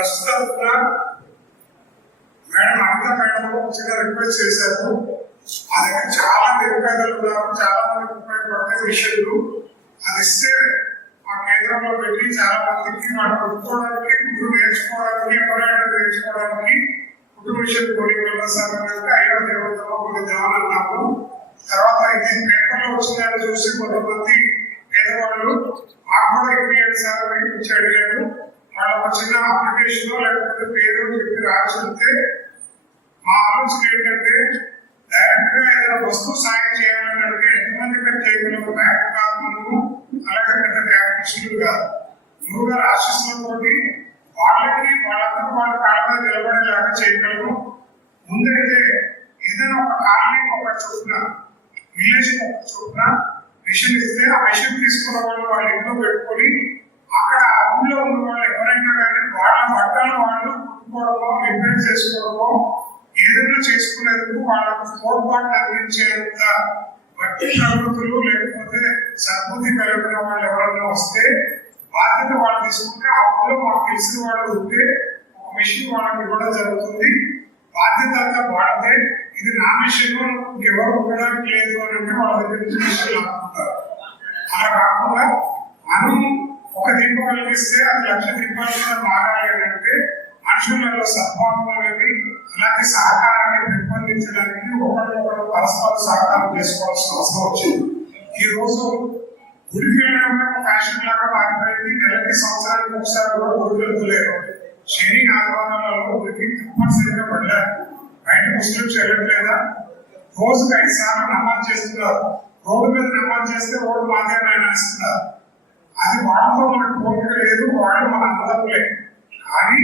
ప్రస్తుతం మేడం అన్న మేడం చిన్న రిక్వెస్ట్ చేశారు. అలాగే చాలా నిరుపేదలు ఉన్నారు చాలా మంది ఉపయోగపడే విషయాలు అది ఇస్తే మా కేంద్రంలో పెట్టి చాలా మందికి మనం కొనుక్కోవడానికి కుటుంబ నేర్చుకోవడానికి ఎవరైనా నేర్చుకోవడానికి కుటుంబ విషయాలు కొన్ని వెళ్ళసాగాలంటే ఐదో దేవతలో కొన్ని దేవాలు దేవాలన్నాము తర్వాత ఇది పేపర్లో వచ్చిందని చూసి కొంతమంది పేదవాళ్ళు మాకు కూడా ఇవ్వాలి సార్ అని అడిగాను వాళ్ళ ఒక చిన్న అప్లికేషన్ లేకపోతే పేరు చెప్పి రాసిస్తే మా ఆలోచన ఏంటంటే డైరెక్ట్గా ఏదైనా వస్తువు సాయం చేయాలని అంటే ఎంతమంది కంటే చేయగలము బ్యాంక్ కాదు మనము అలాగే పెద్ద క్యాపిటల్ కాదు. గురువు గారు ఆశీస్సులతోటి వాళ్ళకి వాళ్ళందరూ వాళ్ళ కాళ్ళ మీద నిలబడేలాగా చేయగలము. ముందైతే ఏదైనా ఒక కాలనీ ఒక చొప్పున విలేజ్ ఒక చొప్పున మిషన్ ఇస్తే ఆ మిషన్ తీసుకున్న వాళ్ళు వాళ్ళ ఇంట్లో పెట్టుకొని అక్కడ ఆ ఊళ్ళో ఉన్న వాళ్ళు ఎవరైనా కానీ వాళ్ళ బట్టలు వాళ్ళు కుట్టుకోవడమో చేసుకోవడమో ఏదైనా చేసుకునేందుకు వాళ్ళకు తోడ్పాటు అందించేంత బట్టి ప్రవృత్తులు లేకపోతే సద్బుద్ధి కలిగిన వాళ్ళు ఎవరైనా వస్తే బాధ్యత వాళ్ళు తీసుకుంటే అప్పుడు మాకు తెలిసిన వాళ్ళు ఉంటే ఒక మిషన్ వాళ్ళకి ఇవ్వడం జరుగుతుంది. బాధ్యత అంతా వాడితే ఇది నా మిషన్ ఎవరు ఉండడానికి లేదు అని అంటే వాళ్ళ దగ్గర నుంచి మిషన్ లాక్కుంటారు అలా కాకుండా మనం ఒక దీపం కలిగిస్తే అది లక్ష దీపాల మారాలి అని అంటే మనుషులలో సద్భావం అనేది అలాగే సహకారాన్ని పెంపొందించడానికి ఒకరినొకరు పరస్పర సహకారం చేసుకోవాల్సిన అవసరం వచ్చింది. ఈ రోజు గుడికి వెళ్ళడం ఫ్యాషన్ లాగా మారిపోయింది. నెలకి సంవత్సరానికి ఒకసారి కూడా గుడికి వెళ్తలేరు శని ఆదివారాలలో గుడికి తప్పనిసరిగా పడ్డారు బయట ముస్లింస్ వెళ్ళట్లేదా రోజుకి ఐదు సార్లు నమాజ్ చేస్తున్నారు. రోడ్డు మీద నమాజ్ చేస్తే రోడ్డు మాత్రమే నడుస్తున్నారు. అది వాళ్ళతో మనకు పోలిక లేదు వాళ్ళు మన అన్నదమ్ములే కానీ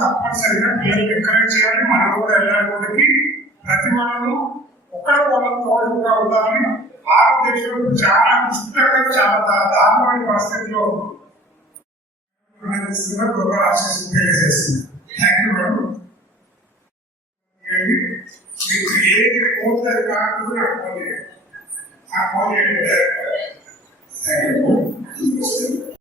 తప్పనిసరిగా పిల్లలు ఎంకరేజ్ చేయాలి. మనం కూడా వెళ్ళాలి ప్రతి వాళ్ళు ఒక్కడ వాళ్ళతో తోడుగా ఉండాలని భారతదేశంలో చాలా దుష్టంగా చాలా దారుణమైన పరిస్థితిలో నిర్వహిస్తున్న ఆశీస్సు తెలియజేస్తుంది. థ్యాంక్ యూ మేడం మీకు ఏది పోతుంది కాకుండా నాకు ఫోన్ చేయండి. ఆ ఫోన్ థ్యాంక్ యూ